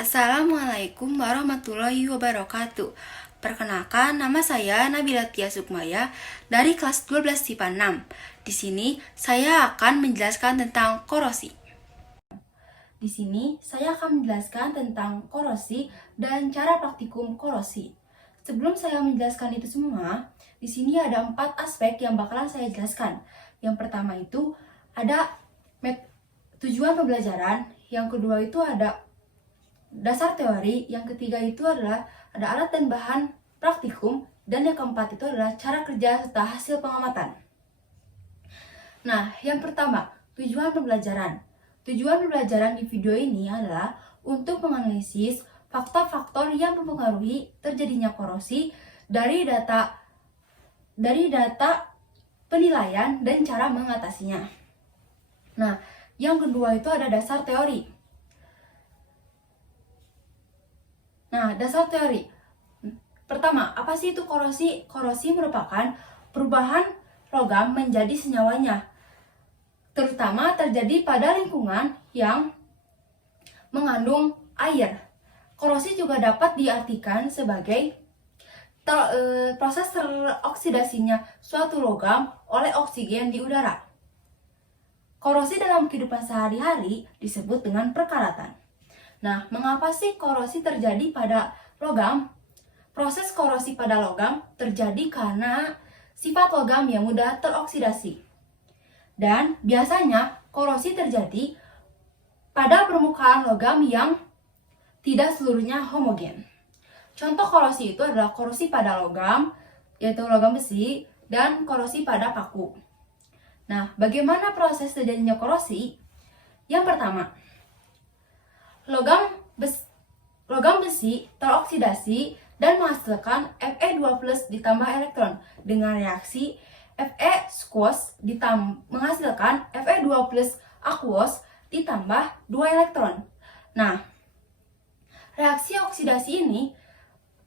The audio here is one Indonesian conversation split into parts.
Assalamualaikum warahmatullahi wabarakatuh. Perkenalkan, nama saya Nabila Tia Sukmaya dari kelas 12 IPA 6. Di sini saya akan menjelaskan tentang korosi. Dan cara praktikum korosi. Sebelum saya menjelaskan itu semua, di sini ada 4 aspek yang bakalan saya jelaskan. Yang pertama itu ada tujuan pembelajaran, yang kedua itu ada dasar teori, yang ketiga itu adalah ada alat dan bahan praktikum, dan yang keempat itu adalah cara kerja serta hasil pengamatan. Nah, yang pertama, tujuan pembelajaran. Tujuan pembelajaran di video ini adalah untuk menganalisis faktor-faktor yang mempengaruhi terjadinya korosi dari data penilaian dan cara mengatasinya. Nah, yang kedua itu ada dasar teori. Nah, dasar teori. Pertama, apa sih itu korosi? Korosi merupakan perubahan logam menjadi senyawanya, terutama terjadi pada lingkungan yang mengandung air. Korosi juga dapat diartikan sebagai proses teroksidasinya suatu logam oleh oksigen di udara. Korosi dalam kehidupan sehari-hari disebut dengan perkaratan. Nah, mengapa sih korosi terjadi pada logam? Proses korosi pada logam terjadi karena sifat logam yang mudah teroksidasi. Dan biasanya korosi terjadi pada permukaan logam yang tidak seluruhnya homogen. Contoh korosi itu adalah korosi pada logam, yaitu logam besi, dan korosi pada paku. Nah, bagaimana proses terjadinya korosi? Yang pertama, logam besi teroksidasi dan menghasilkan Fe2+ ditambah elektron dengan reaksi Fe squosh menghasilkan Fe2+ aquos ditambah 2 elektron. Nah, reaksi oksidasi ini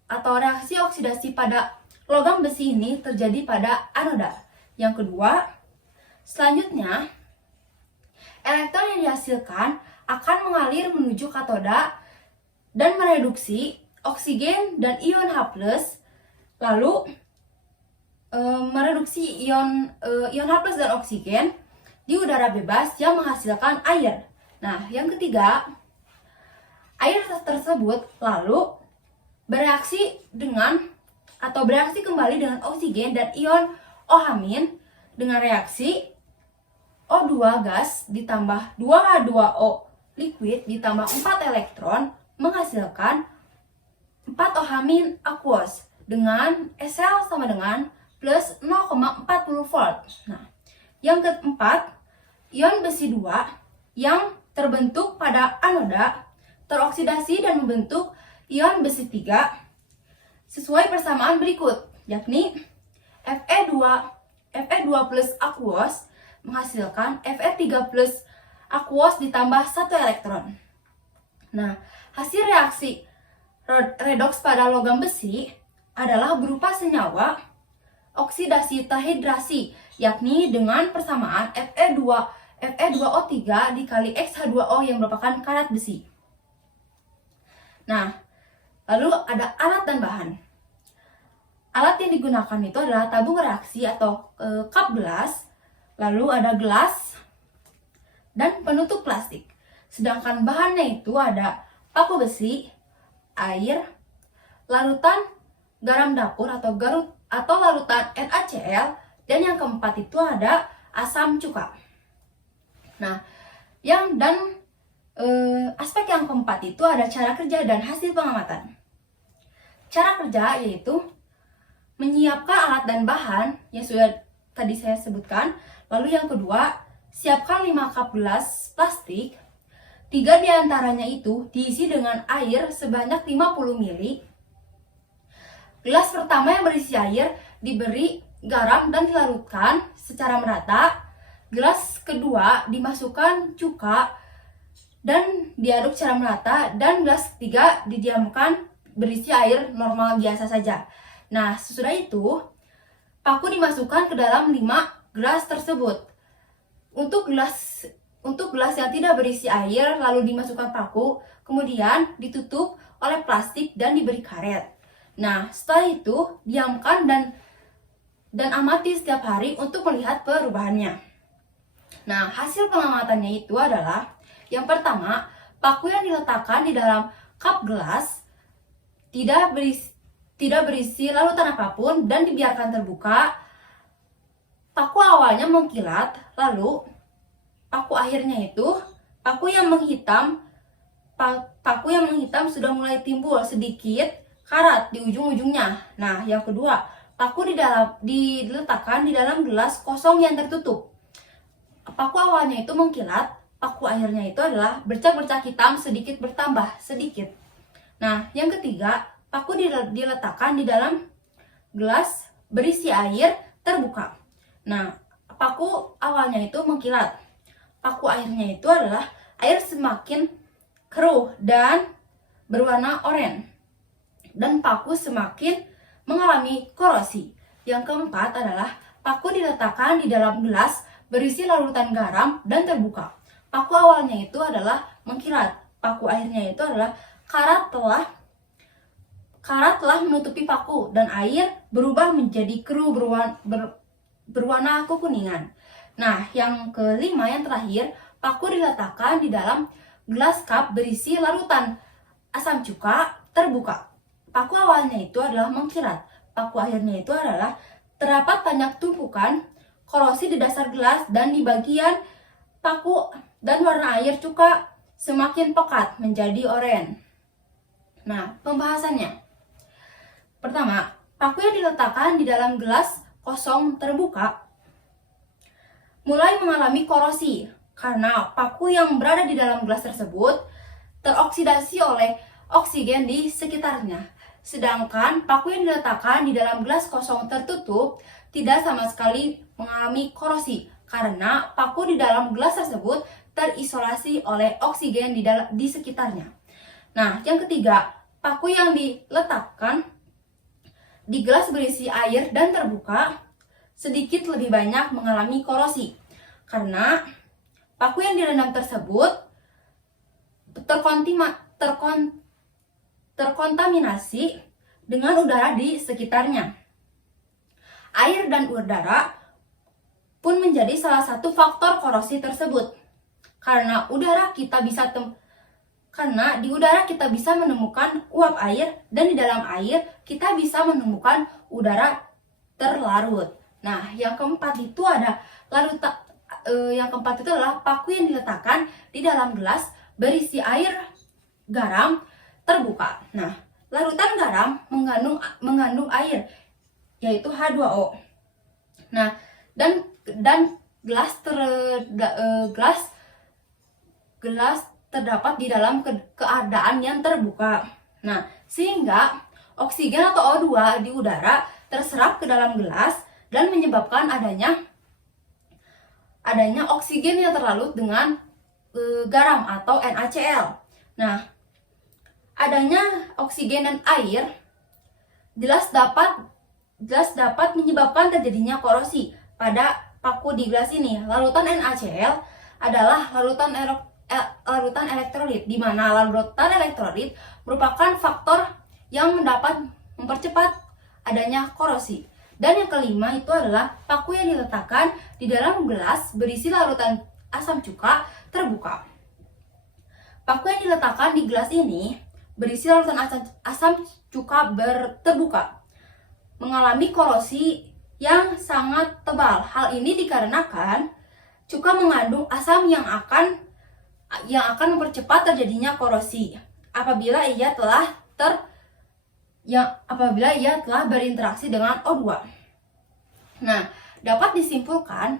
atau reaksi oksidasi pada logam besi ini terjadi pada anoda. Yang kedua, selanjutnya elektron yang dihasilkan akan mengalir menuju katoda dan mereduksi oksigen dan ion H+, lalu mereduksi ion H+ dan oksigen di udara bebas yang menghasilkan air. Nah, yang ketiga, air tersebut lalu bereaksi kembali dengan oksigen dan ion OH- dengan reaksi O2 gas ditambah 2H2O liquid ditambah 4 elektron menghasilkan 4 OH- aquos dengan SL sama dengan plus 0,40 volt. Nah, yang keempat, ion besi 2 yang terbentuk pada anoda teroksidasi dan membentuk ion besi 3 sesuai persamaan berikut, yakni Fe2+ aquos menghasilkan Fe3+ aquos ditambah 1 elektron. Nah, hasil reaksi redoks pada logam besi adalah berupa senyawa oksidasi terhidrasi, yakni dengan persamaan Fe2O3 dikali X-H2O yang merupakan karat besi. Nah, lalu ada alat dan bahan. Alat yang digunakan itu adalah tabung reaksi atau cup gelas, lalu ada gelas, dan penutup plastik. Sedangkan bahannya itu ada paku besi, air, larutan garam dapur atau larutan NaCl, dan yang keempat itu ada asam cuka. Nah, aspek yang keempat itu ada cara kerja dan hasil pengamatan. Cara kerja yaitu menyiapkan alat dan bahan yang sudah tadi saya sebutkan. Lalu yang kedua, siapkan 5 cup gelas plastik. 3 diantaranya itu diisi dengan air sebanyak 50 ml. Gelas pertama yang berisi air diberi garam dan dilarutkan secara merata. Gelas kedua dimasukkan cuka dan diaduk secara merata. Dan gelas ketiga didiamkan berisi air normal biasa saja. Nah, sesudah itu, paku dimasukkan ke dalam 5 gelas tersebut. Untuk gelas untuk gelas yang tidak berisi air, lalu dimasukkan paku, kemudian ditutup oleh plastik dan diberi karet. Nah, setelah itu diamkan dan amati setiap hari untuk melihat perubahannya. Nah, hasil pengamatannya itu adalah yang pertama, paku yang diletakkan di dalam cup gelas tidak berisi larutan apapun dan dibiarkan terbuka. Paku awalnya mengkilat, lalu paku akhirnya itu paku yang menghitam sudah mulai timbul sedikit karat di ujung-ujungnya. Nah, yang kedua, paku diletakkan di dalam gelas kosong yang tertutup. Paku awalnya itu mengkilat, paku akhirnya itu adalah bercak-bercak hitam sedikit bertambah sedikit. Nah, yang ketiga, paku diletakkan di dalam gelas berisi air terbuka. Nah, paku awalnya itu mengkilat. Paku akhirnya itu adalah air semakin keruh dan berwarna oranye. Dan paku semakin mengalami korosi. Yang keempat adalah paku diletakkan di dalam gelas berisi larutan garam dan terbuka. Paku awalnya itu adalah mengkilat. Paku akhirnya itu adalah karat telah menutupi paku dan air berubah menjadi keruh berwarna kekuningan. Nah, yang kelima yang terakhir, paku diletakkan di dalam gelas cup berisi larutan asam cuka terbuka. Paku awalnya itu adalah mengkilat. Paku akhirnya itu adalah terdapat banyak tumpukan korosi di dasar gelas dan di bagian paku, dan warna air cuka semakin pekat menjadi oranye. Nah, pembahasannya. Pertama, paku yang diletakkan di dalam gelas kosong terbuka mulai mengalami korosi karena paku yang berada di dalam gelas tersebut teroksidasi oleh oksigen di sekitarnya. Sedangkan paku yang diletakkan di dalam gelas kosong tertutup tidak sama sekali mengalami korosi karena paku di dalam gelas tersebut terisolasi oleh oksigen di sekitarnya. Nah, yang ketiga, paku yang diletakkan di gelas berisi air dan terbuka sedikit lebih banyak mengalami korosi karena paku yang direndam tersebut terkontaminasi dengan udara di sekitarnya. Air dan udara pun menjadi salah satu faktor korosi tersebut karena di udara kita bisa menemukan uap air dan di dalam air kita bisa menemukan udara terlarut. Nah, yang keempat itu adalah paku yang diletakkan di dalam gelas berisi air garam terbuka. Nah, larutan garam mengandung air yaitu H2O. Nah, dan gelas terdapat di dalam keadaan yang terbuka. Nah, sehingga oksigen atau O2 di udara terserap ke dalam gelas dan menyebabkan adanya oksigen yang terlarut dengan garam atau NaCl. Nah, adanya oksigen dan air jelas dapat menyebabkan terjadinya korosi pada paku di gelas ini. Larutan NaCl adalah larutan elektrolit, di mana larutan elektrolit merupakan faktor yang dapat mempercepat adanya korosi. Dan yang kelima itu adalah paku yang diletakkan di dalam gelas berisi larutan asam cuka terbuka. Paku yang diletakkan di gelas ini berisi larutan asam cuka terbuka mengalami korosi yang sangat tebal. Hal ini dikarenakan cuka mengandung asam yang akan mempercepat terjadinya korosi apabila ia telah berinteraksi dengan O2. Nah, dapat disimpulkan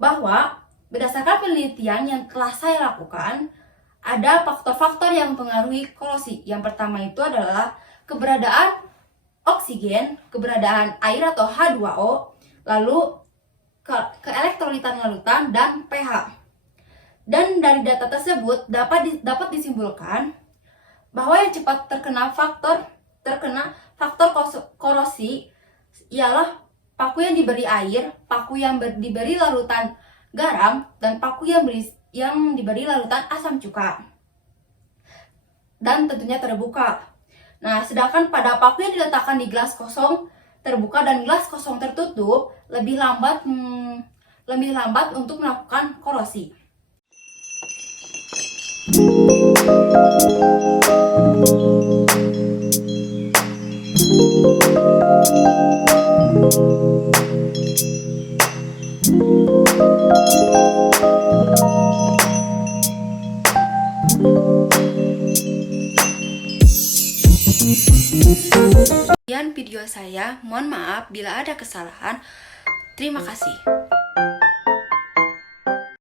bahwa berdasarkan penelitian yang telah saya lakukan, ada faktor-faktor yang mempengaruhi korosi. Yang pertama itu adalah keberadaan oksigen, keberadaan air atau H2O, lalu keelektrolitan larutan, dan pH. Dan dari data tersebut dapat disimpulkan bahwa yang cepat terkena faktor korosi ialah paku yang diberi air, paku yang diberi larutan garam, dan paku yang yang diberi larutan asam cuka dan tentunya terbuka. Nah, sedangkan pada paku yang diletakkan di gelas kosong terbuka dan gelas kosong tertutup lebih lambat untuk melakukan korosi. Sekian video saya, mohon maaf bila ada kesalahan. Terima kasih.